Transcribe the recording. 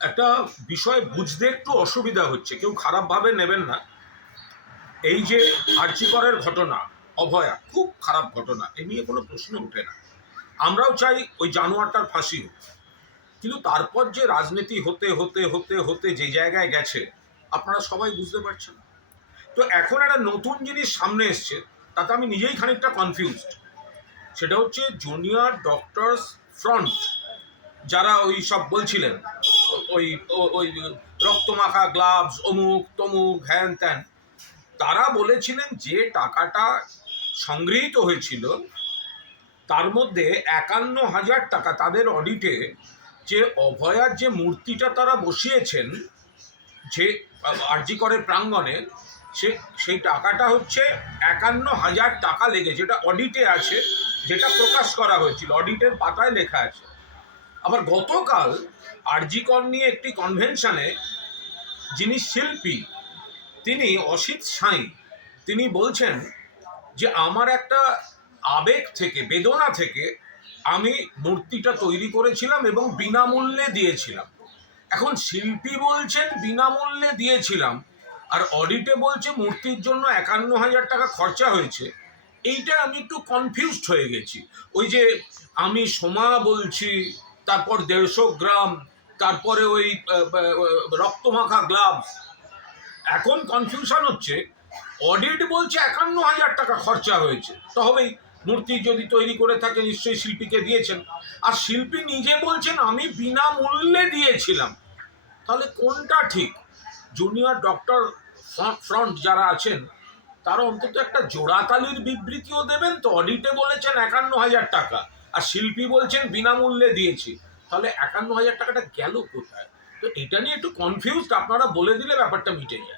একটা বিষয় বুঝতে একটু অসুবিধা হচ্ছে। কেউ খারাপভাবে নেবেন না। এই যে আর্চিকরের ঘটনা, অভয়া, খুব খারাপ ঘটনা, এ নিয়ে কোনো প্রশ্ন ওঠে না। আমরাও চাই ওই জানোয়ারটার ফাঁসি হোক। কিন্তু তারপর যে রাজনীতি হতে হতে হতে হতে যে জায়গায় গেছে, আপনারা সবাই বুঝতে পারছেন তো এখন একটা নতুন জিনিস সামনে এসছে, তাতে আমি নিজেই খানিকটা কনফিউজড সেটা হচ্ছে জুনিয়র ডক্টরস ফ্রন্ট যারা ওই সব বলছিলেন ওই ওই রক্তমাখা গ্লাভস অমুক, তমুক, হ্যান ত্যান। তারা বলেছিলেন যে টাকাটা সংগৃহীত হয়েছিল, তার মধ্যে একান্ন হাজার টাকা তাদের অডিটে যে অভয়ার যে মূর্তিটা তারা বসিয়েছেন, যে আরজিকরের প্রাঙ্গণে, সে, সেই টাকাটা হচ্ছে একান্ন হাজার টাকা লেগে, যেটা অডিটে আছে, যেটা প্রকাশ করা হয়েছিল। অডিটের পাতায় লেখা আছে। আবার গতকাল আরজিকর নিয়ে একটি কনভেনশনে যিনি শিল্পী, তিনি অসিত সাঁই, তিনি বলছেন যে, আমার একটা আবেগ থেকে, বেদনা থেকে আমি মূর্তিটা তৈরি করেছিলাম এবং বিনামূল্যে দিয়েছিলাম। এখন শিল্পী বলছেন বিনামূল্যে দিয়েছিলাম আর অডিটে বলছে মূর্তির জন্য একান্ন হাজার টাকা খরচা হয়েছে। এইটা আমি একটু কনফিউজড হয়ে গেছি। ওই যে, আমি সোমা বলছি তারপর দেড়শো গ্রাম, তারপরে ওই রক্তমাখা গ্লাভস এখন কনফিউশন হচ্ছে অডিট বলছে একান্ন হাজার টাকা খরচা হয়েছে। তবেই মূর্তি যদি তৈরি করে থাকে, নিশ্চয়ই শিল্পীকে দিয়েছেন। আর শিল্পী নিজে বলছেন, আমি বিনামূল্যে দিয়েছিলাম। তাহলে কোনটা ঠিক? জুনিয়র ডক্টর ফ্রন্ট যারা আছেন, তারা অন্তত একটা জোড়াতালির বিবৃতিও দেবেন তো? অডিটে বলেছেন একান্ন হাজার টাকা। আর শিল্পী বলছেন বিনামূল্যে দিয়েছি। তাহলে একান্ন হাজার টাকাটা গেল কোথায়? তো এটা নিয়ে একটু কনফিউজড আপনারা বলে দিলে ব্যাপারটা মিটে যায়।